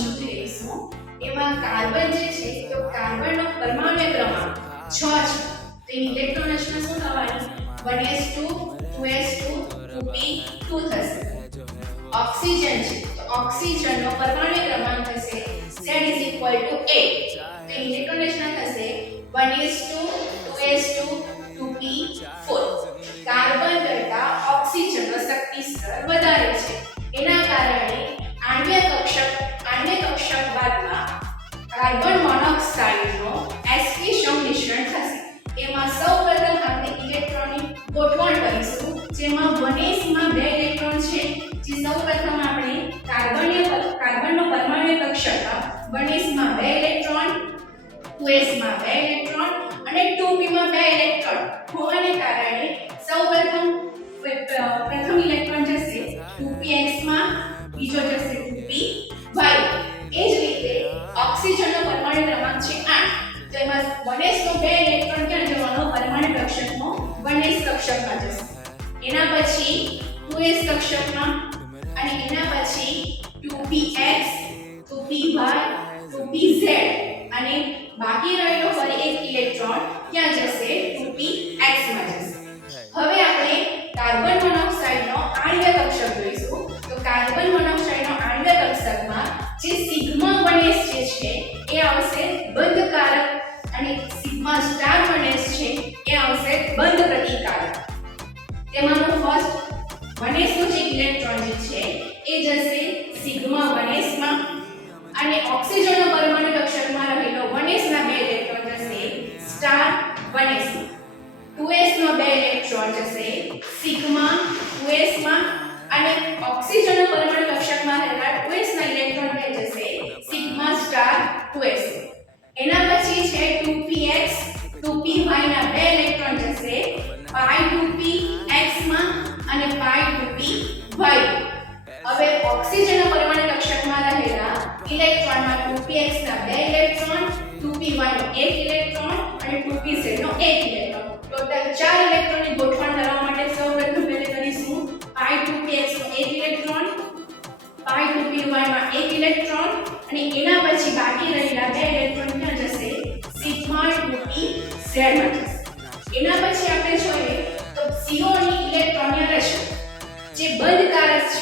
સમજૂતી લઈશું. એમાં કાર્બન જે છે તો કાર્બનનો પરમાણુ ક્રમાંક 6 છે. તો ઇલેક્ટ્રોન રચના શું થવાની? 1s2 2s2 2p2 થશે. ઓક્સિજન છે તો ઓક્સિજનનો પરમાણુ ક્રમાંક થશે Z = 8. તો ઇલેક્ટ્રોન રચના થશે 1s2 2s2 2p4. કાર્બન કરતા ઓક્સિજનનો શક્તિ સ્તર વધારે છે. એના કારણે આણ્વિક કક્ષક બાદમાં કાર્બન મોનોક્સાઇડનો sp સંમિશ્રણ થશે. એમાં સૌપ્રથમ આપણે ઇલેક્ટ્રોનની ગોઠવણ કરીશું, જેમાં 1s માં 2 ઇલેક્ટ્રોન છે. જે સૌપ્રથમ આપણે કાર્બનનો પરમાણુ કક્ષકમાં 1s માં 2 ઇલેક્ટ્રોન, 2s માં 2 ઇલેક્ટ્રોન અને 2p માં 2 ઇલેક્ટ્રોન હોવાને કારણે સૌપ્રથમ પ્રથમ ઇલેક્ટ્રોન જશે 2px માં, બીજો જશે 2py. એ જ રીતે ઓક્સિજનનો પરમાણુ ક્રમાંક છે 8. તો એમાં 1s નો 2 ઇલેક્ટ્રોન ક્યાં જવાનો? પરમાણુ કક્ષકમાં 1s કક્ષકમાં જશે. એના પછી 2s કક્ષકમાં અને એના પછી 2px 2py 2pz અને બાકી રહેલો ફરી એક ઇલેક્ટ્રોન ક્યાં જશે? 2px માં જશે. હવે આપણે કાર્બન મોનોક્સાઇડનો આણ્વિક કક્ષક જોઈશું. તો કાર્બન મોનોક્સાઇડનો આણ્વિક કક્ષકમાં જે સિગ્મા 1s જે છે એ આવશે બંધકારક અને સિગ્મા સ્ટાર 1s છે એ આવશે બંધ પ્રતિકારક. તેમાંનો ફર્સ્ટ 1s નો જે ઇલેક્ટ્રોન છે એ જશે સિગ્મા 1s માં અને ઓક્સિજનનો પરમાણુ કક્ષકમાં રહેલો 1s ના 2 ઇલેક્ટ્રોન જશે સ્ટાર 1s માં. 2s નો 2 ઇલેક્ટ્રોન જશે સિગ્મા 2s માં અને ઓક્સિજનનો પરમાણુ કક્ષકમાં રહેલા 2s ના ઇલેક્ટ્રોન જશે સિગ્મા સ્ટાર 2s. એના પછી છે 2px 2py ના 2 ઇલેક્ટ્રોન જશે pi2px માં અને pi2py. હવે ઓક્સિજનનો પરમાણુ કક્ષકમાં રહેલા ઇલેક્ટ્રોનમાં 2px ના 2 ઇલેક્ટ્રોન, 2py નો 1 ઇલેક્ટ્રોન અને 2pz નો 1 ઇલેક્ટ્રોન. ટોટલ 4 ઇલેક્ટ્રોનની ગોઠવણ કરવા માટે સૌપ્રથમ પહેલે કરીશું pi2px નો 1 ઇલેક્ટ્રોન, pi2py માં 1 ઇલેક્ટ્રોન અને એના પછી બાકી રહેલા 2 ઇલેક્ટ્રોન ક્યાં જશે? સિગ્મા 2pz માં જશે. એના પછી આપણે જોઈએ તો CO ની ઇલેક્ટ્રોનની રચના જે બંધકારક છે.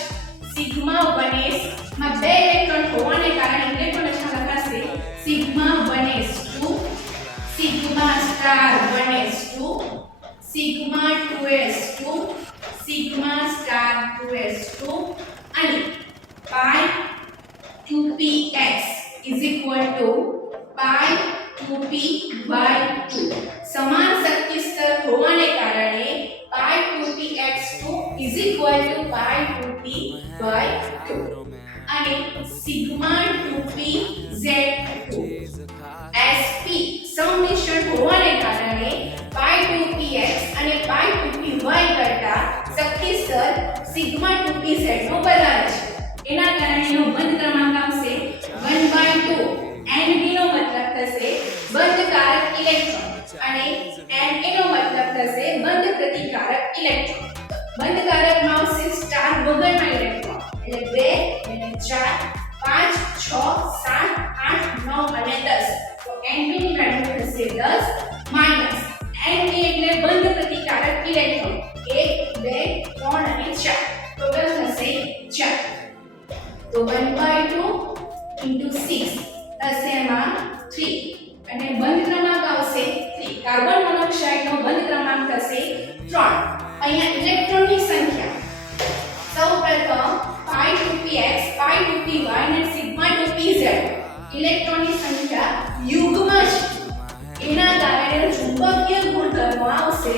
સિગ્મા 1s માં 2 ઇલેક્ટ્રોન હોવાને કારણે ઇલેક્ટ્રોન રચના લખાશે sigma 1s2 sigma star 1s2 sigma 2s2 sigma star 2s2 અને pi 2px pi 2py2. સમાન શક્તિ સ્તર હોવાને કારણે pi 2px2 pi 2py2 અને સિગ્મા 2pz2 sp સંમિશ્રણ હોવાને કારણે pi 2px અને pi 2py કરતા શક્તિ સ્તર સિગ્મા 2pz નો વધારે છે. એના કારણે એનો બંધ ક્રમાંક આવશે 1/2. Nb નો મતલબ થશે બંધકારક ઇલેક્ટ્રોન અને Na નો મતલબ થશે બંધ પ્રતિકારક ઇલેક્ટ્રોન. બંધકારકમાં આવશે સ્ટાર વગરના ઇલેક્ટ્રોન એટલે 2 અને 4 5 6 7 8 9 અને 10. તો Nb ની વેલ્યુ થશે 10 માઈનસ Na એટલે બંધ પ્રતિકારક ઇલેક્ટ્રોન 1 2 3 અને 4 ટોટલ થશે 4. તો 1/2 * 6 થશે એમાં 3 અને બંધ ક્રમાંક આવશે 3. કાર્બન મોનોક્સાઇડનો બંધ ક્રમાંક થશે 3. અહીંયા ઇલેક્ટ્રોનની સંખ્યા સૌપ્રથમ pi2px pi2py અને sigma 2pz ઇલેક્ટ્રોનની સંખ્યા યુગ્મ છે. એના કારણે ચુંબકીય ગુણધર્મો આવશે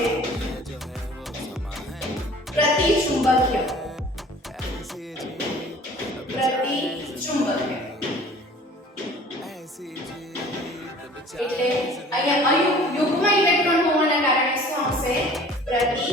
પ્રતિચુંબકીય. એટલે અહીંયા યુગ્મ ઇલેક્ટ્રોન હોવાના કારણે શું આવશે? પ્રતિ